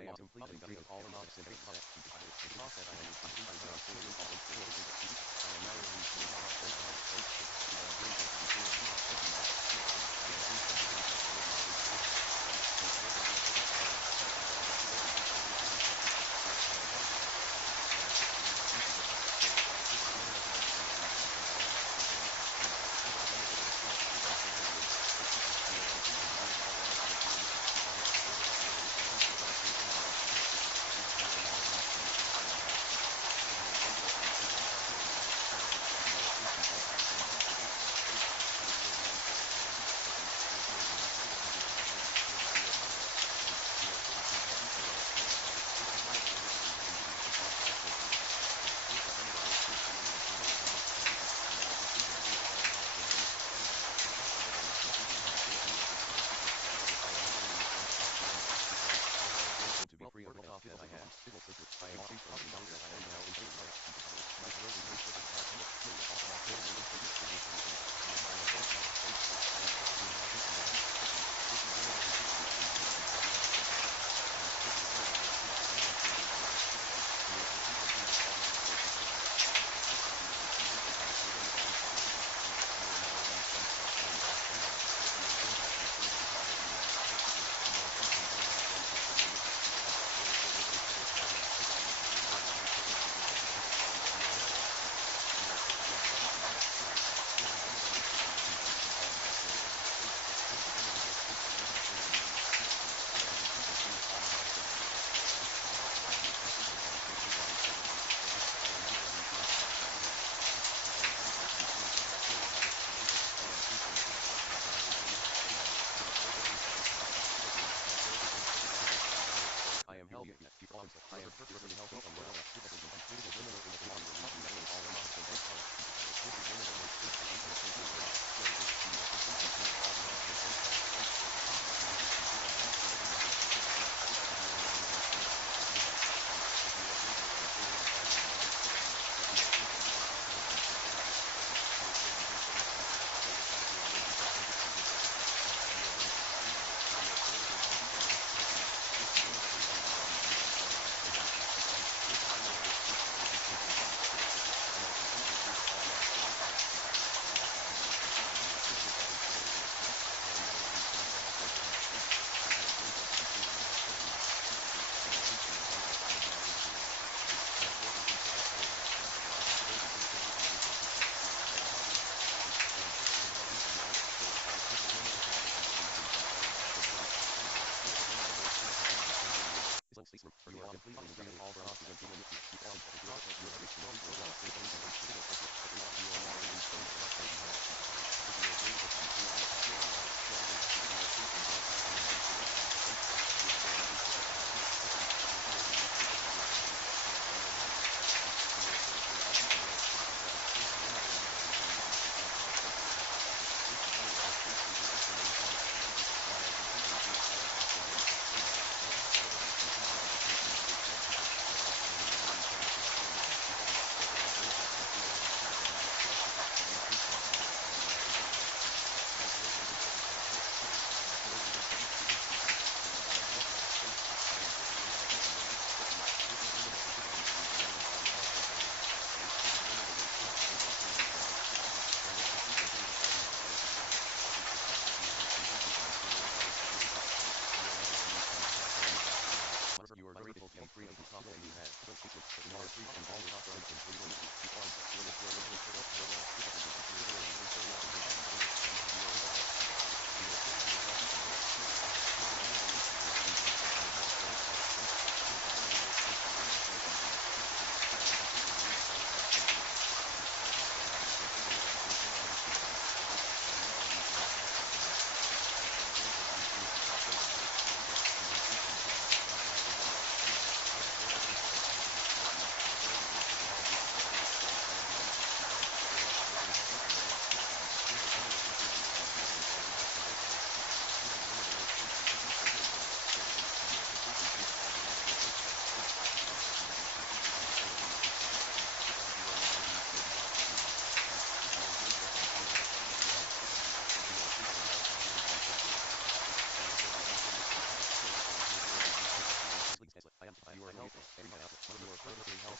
I am completely done with all comics and books. It's not that I am completely done simply all books. I am now released in all books. I am grateful to be here. I am thankful to God that I live my life. To be free of the cough that I have. I am free from the pneumonia I am now infected with. My throat is infected with my throat is infected with I am I am healthy. I am perfectly healthy and well. Subliminal information releasing from all comics and books. Subliminal You are completely free of all coughs and feelings. It's not that you are strong or not sick and unstable. You are now released from the cough that you have. You are grateful to be free of the cough that you have. You are free from all coughs and You are grateful to be free of the cough that you have. You are free from all cough symptoms. also, every outlet, one of your perfectly healthy